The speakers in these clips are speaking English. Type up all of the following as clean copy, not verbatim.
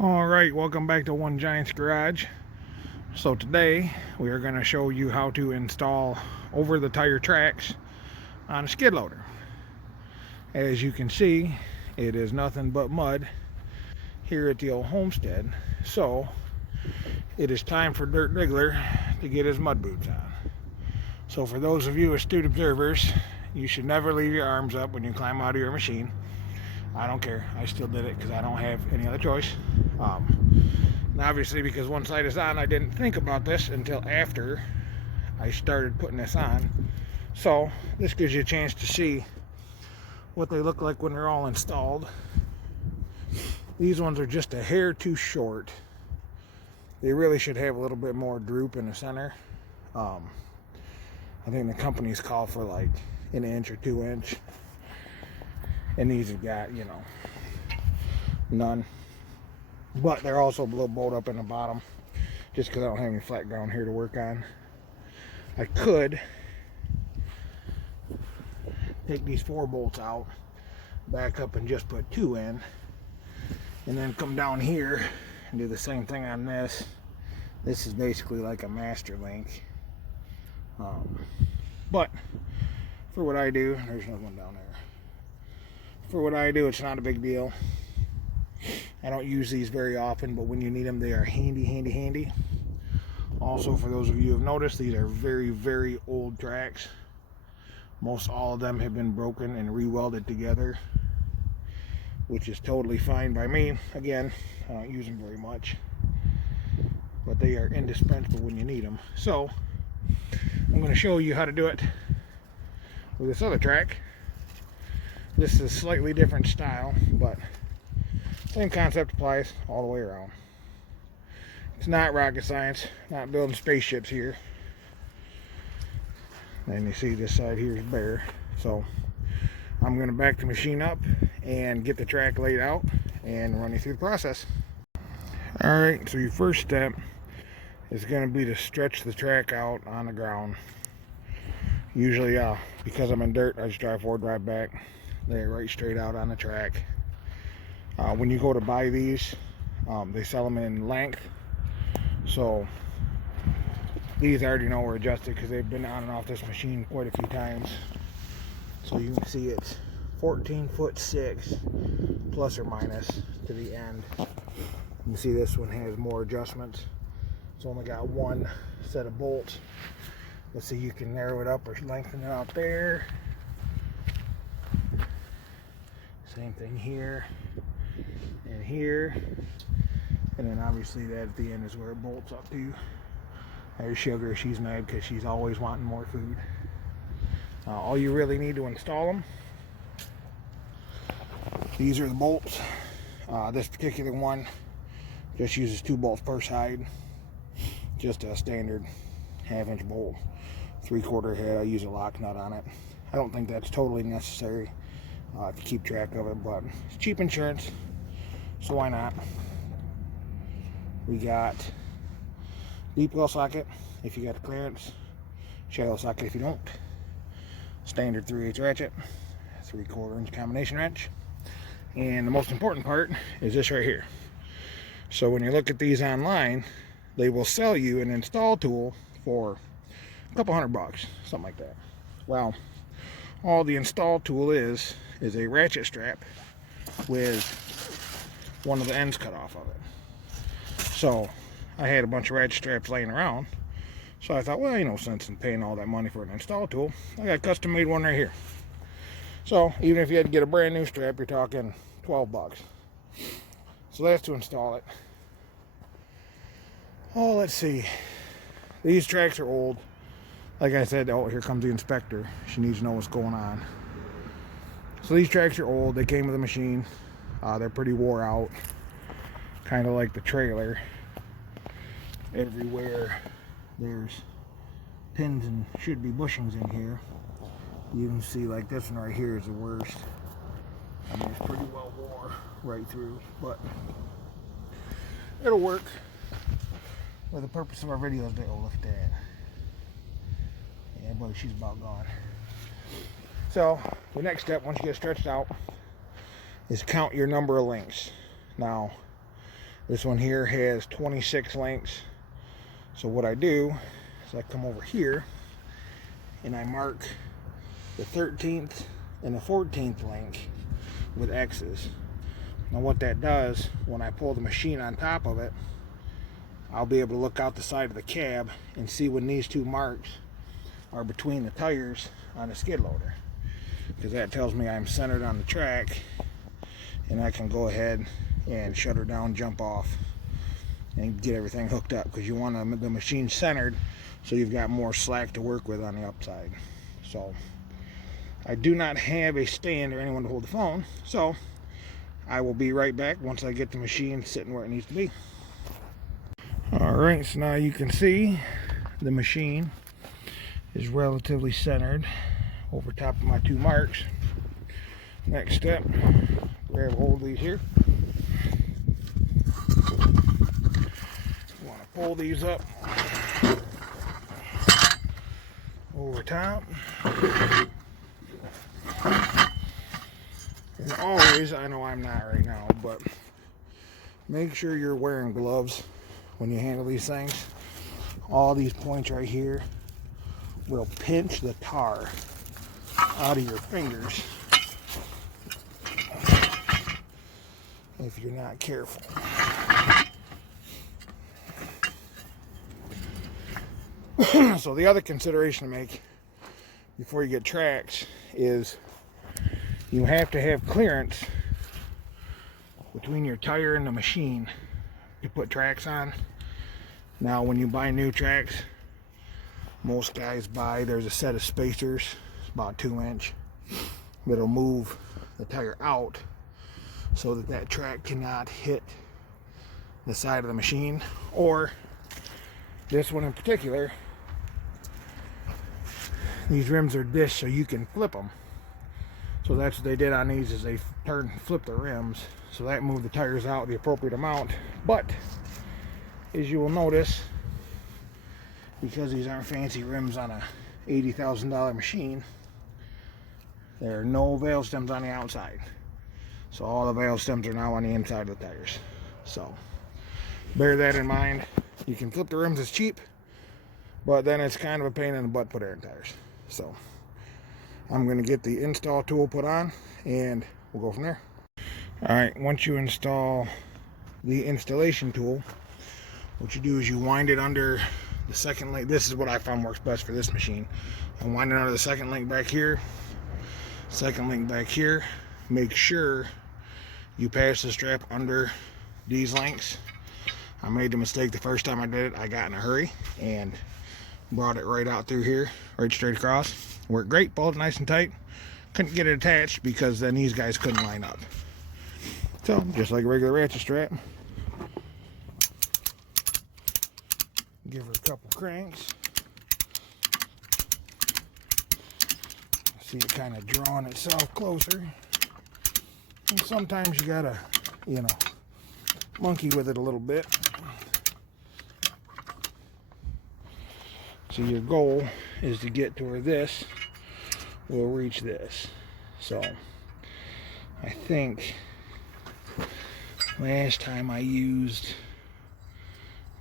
Alright, welcome back to One Giant's Garage. So today we are going to show you how to install over the tire tracks on a skid loader. As you can see, it is nothing but mud here at the old homestead. So it is time for Dirt Diggler to get his mud boots on. So for those of you astute observers, you should never leave your arms up when you climb out of your machine. I don't care. I still did it because I don't have any other choice. And obviously, because one side is on, I didn't think about this until after I started putting this on. So this gives you a chance to see what they look like when they're all installed. These ones are just a hair too short. They really should have a little bit more droop in the center. I think the companies call for like an inch or 2 inch. And these have got, none. But they're also a little bowed up in the bottom, just because I don't have any flat ground here to work on. I could take these 4 bolts out, back up and just put 2 in, and then come down here and do the same thing on this. This is basically like a master link. But for what I do, there's another one down there. For what I do, it's not a big deal. I don't use these very often, but when you need them, they are handy. Also, for those of you who have noticed, these are very old tracks. Most all of them have been broken and re-welded together, which is totally fine by me. Again, I don't use them very much, but they are indispensable when you need them. So I'm going to show you how to do it with this other track. This is a slightly different style, but same concept applies all the way around. It's not rocket science, not building spaceships here. And you see this side here is bare. So I'm going to back the machine up and get the track laid out and run you through the process. Alright, so your first step is going to be to stretch the track out on the ground. Usually, because I'm in dirt, I just drive forward, drive back. Lay it right straight out on the track. When you go to buy these, they sell them in length. So these I already know are adjusted because they've been on and off this machine quite a few times. So you can see it's 14'6" plus or minus to the end. You can see this one has more adjustments. It's only got one set of bolts. Let's see, you can narrow it up or lengthen it out there. Same thing here and here, and then obviously that at the end is where it bolts up to. There's Sugar. She's mad because she's always wanting more food. All you really need to install them, these are the bolts. This particular one just uses 2 bolts per side, just a standard 1/2 inch bolt, 3/4 head. I use a lock nut on it. I don't think that's totally necessary if you keep track of it, but it's cheap insurance, so why not? We got deep well socket if you got the clearance, shallow socket if you don't, standard 3/8 ratchet, 3/4 inch combination wrench, and the most important part is this right here. So when you look at these online, they will sell you an install tool for a couple $100, something like that. Well, all the install tool is a ratchet strap with one of the ends cut off of it. So I had a bunch of ratchet straps laying around, so I thought, well, sense in paying all that money for an install tool. I got a custom made one right here. So even if you had to get a brand new strap, you're talking $12. So that's to install it. Oh, let's see, these tracks are old. Like I said, oh, here comes the inspector. She needs to know what's going on. So these tracks are old. They came with a machine. They're pretty wore out. Kind of like the trailer. Everywhere there's pins and should be bushings in here. You can see like this one right here is the worst. I mean, it's pretty well wore right through, but it'll work for the purpose of our videos. Oh, look at that. Yeah, boy, she's about gone. So the next step, once you get stretched out, is count your number of links. Now, This one here has 26 links. So what I do is I come over here and I mark the 13th and the 14th link with X's. Now what that does, when I pull the machine on top of it, I'll be able to look out the side of the cab and see when these two marks are between the tires on the skid loader, because that tells me I'm centered on the track, and I can go ahead and shut her down, jump off, and get everything hooked up, because you want the machine centered so you've got more slack to work with on the upside. So I do not have a stand or anyone to hold the phone, so I will be right back once I get the machine sitting where it needs to be. Alright, so now you can see the machine is relatively centered over top of my two marks. Next step, grab hold of these here. You want to pull these up over top. And always, I know I'm not right now, but make sure you're wearing gloves when you handle these things. All these points right here will pinch the tar out of your fingers if you're not careful. So the other consideration to make before you get tracks is you have to have clearance between your tire and the machine to put tracks on. Now when you buy new tracks, most guys buy, there's a set of spacers, it's about 2 inch, that'll move the tire out so that that track cannot hit the side of the machine. Or this one in particular, these rims are dished so you can flip them. So that's what they did on these, is they flipped the rims, so that moved the tires out the appropriate amount. But as you will notice, because these aren't fancy rims on a $80,000 machine, there are no valve stems on the outside. So all the valve stems are now on the inside of the tires. So bear that in mind. You can flip the rims, it's cheap, but then it's kind of a pain in the butt to put air in tires. So I'm going to get the install tool put on and we'll go from there. Alright, once you install the installation tool, what you do is you wind it under the second link. This is what I found works best for this machine. I wind it under the second link back here, second link back here. Make sure you pass the strap under these links. I made the mistake the first time I did it. I got in a hurry and brought it right out through here, right straight across. Worked great, pulled it nice and tight. Couldn't get it attached because then these guys couldn't line up. So just like a regular ratchet strap, give her a couple cranks. See it kind of drawing itself closer. And sometimes you gotta, monkey with it a little bit. So your goal is to get to where this will reach this. So I think last time I used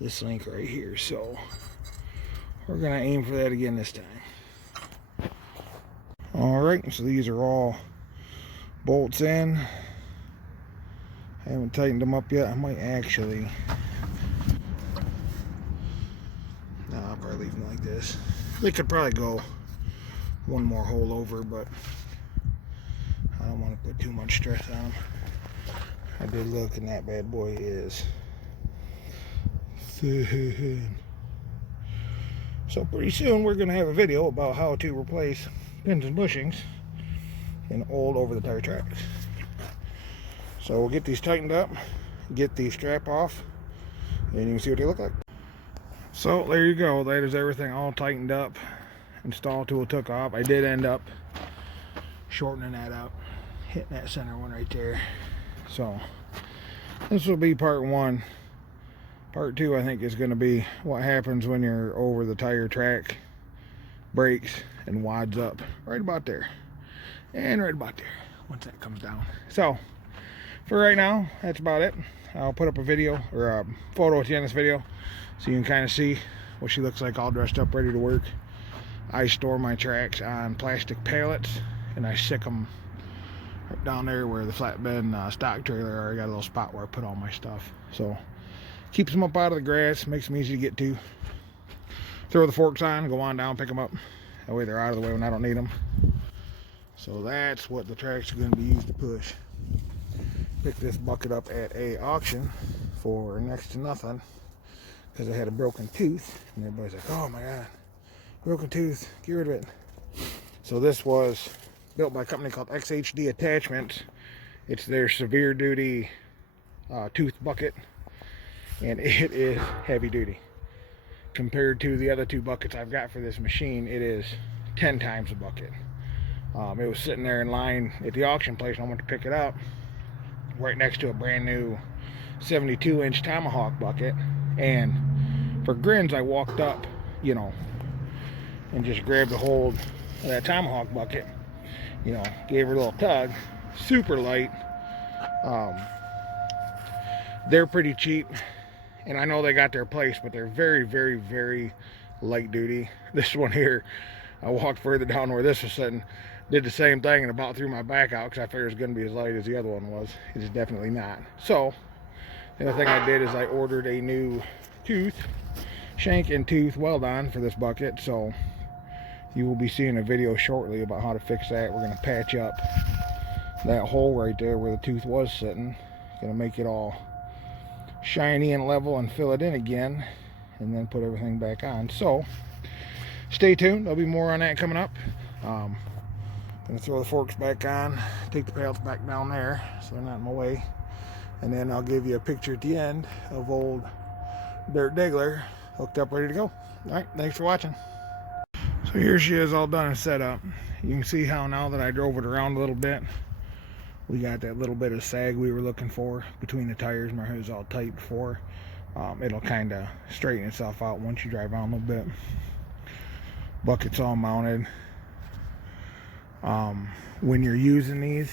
this link right here, so we're gonna aim for that again this time. Alright, so these are all bolts in. I haven't tightened them up yet. I might actually, no, I'll probably leave them like this. They could probably go one more hole over, but I don't want to put too much stress on them. I did look, and that bad boy is thin. So pretty soon we're going to have a video about how to replace pins and bushings in old over the tire tracks. So we'll get these tightened up, get the strap off, and you can see what they look like. So there you go, that is everything all tightened up. Install tool took off. I did end up shortening that up, hitting that center one right there. So this will be part one. Part two, I think, is going to be what happens when you're over the tire track, breaks, and wads up right about there, and right about there once that comes down. So for right now, that's about it. I'll put up a video or a photo at the end of this video so you can kind of see what she looks like all dressed up, ready to work. I store my tracks on plastic pallets and I sick them right down there where the flatbed stock trailer are. I got a little spot where I put all my stuff. So keeps them up out of the grass, makes them easy to get to. Throw the forks on, go on down, pick them up. That way they're out of the way when I don't need them. So that's what the tracks are going to be used to push. Picked this bucket up at a auction for next to nothing because I had a broken tooth, and everybody's like, oh my god, broken tooth, get rid of it. So this was built by a company called XHD Attachments. It's their severe duty tooth bucket, and it is heavy duty compared to the other two buckets I've got for this machine. It is 10 times a bucket. It was sitting there in line at the auction place, and I went to pick it up right next to a brand new 72-inch Tomahawk bucket. And for grins, I walked up, you know, and just grabbed a hold of that Tomahawk bucket, you know, gave her a little tug. Super light. They're pretty cheap, and I know they got their place, but they're very, very, very light duty. This one here, I walked further down where this was sitting, did the same thing, and about threw my back out because I figured it was going to be as light as the other one was. It is definitely not. So the other thing I did is I ordered a new tooth, shank and tooth weld-on for this bucket. So you will be seeing a video shortly about how to fix that. We're going to patch up that hole right there where the tooth was sitting. Going to make it all shiny and level and fill it in again, and then put everything back on. So stay tuned. There'll be more on that coming up. Gonna throw the forks back on, take the pallets back down there so they're not in my way, and then I'll give you a picture at the end of old Dirt Diggler hooked up, ready to go. Alright, thanks for watching. So here she is, all done and set up. You can see how now that I drove it around a little bit, we got that little bit of sag we were looking for between the tires. My hair was all tight before. It'll kind of straighten itself out once you drive on a little bit. Bucket's all mounted. When you're using these,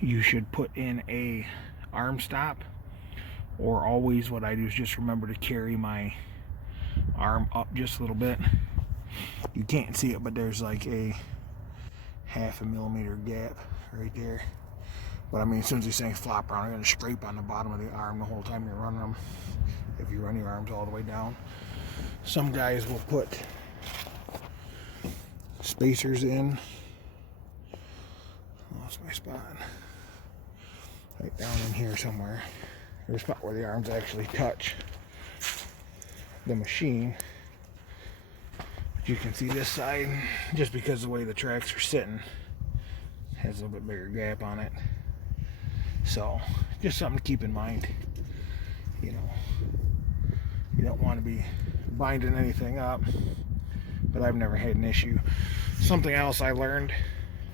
you should put in a arm stop, or always what I do is just remember to carry my arm up just a little bit. You can't see it, but there's like a 1/2 millimeter gap right there. But I mean, as soon as these things flop around, they're going to scrape on the bottom of the arm the whole time you're running them, if you run your arms all the way down. Some guys will put spacers in. Lost my spot. Right down in here somewhere. There's a spot where the arms actually touch the machine. But you can see this side, just because of the way the tracks are sitting, has a little bit bigger gap on it. So just something to keep in mind. You know, you don't want to be binding anything up, but I've never had an issue. Something else I learned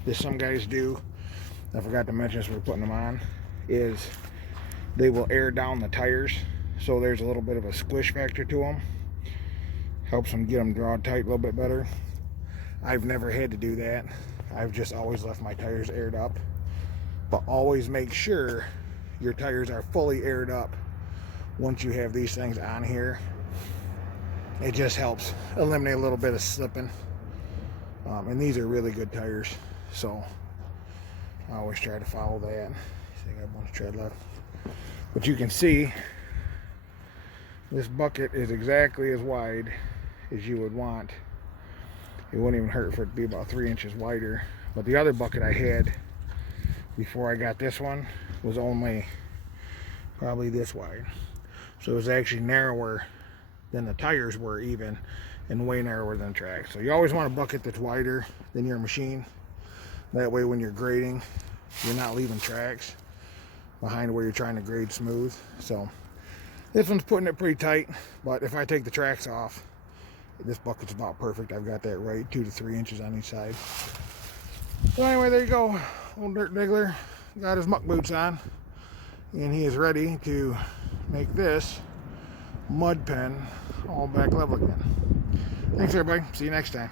that some guys do, I forgot to mention as we were putting them on, is they will air down the tires, so there's a little bit of a squish factor to them. Helps them get them drawn tight a little bit better. I've never had to do that. I've just always left my tires aired up. But always make sure your tires are fully aired up once you have these things on here. It just helps eliminate a little bit of slipping. And these are really good tires, so I always try to follow that. See, I got a bunch of tread left. But you can see this bucket is exactly as wide as you would want. It wouldn't even hurt for it to be about 3 inches wider. But the other bucket I had before I got this one was only probably this wide. So it was actually narrower than the tires were even, and way narrower than tracks. So you always want a bucket that's wider than your machine. That way when you're grading, you're not leaving tracks behind where you're trying to grade smooth. So this one's putting it pretty tight, but if I take the tracks off, this bucket's about perfect. I've got that right, 2 to 3 inches on each side. So anyway, there you go. Old Dirt Diggler got his muck boots on, and he is ready to make this mud pen all back level again. Thanks everybody. See you next time.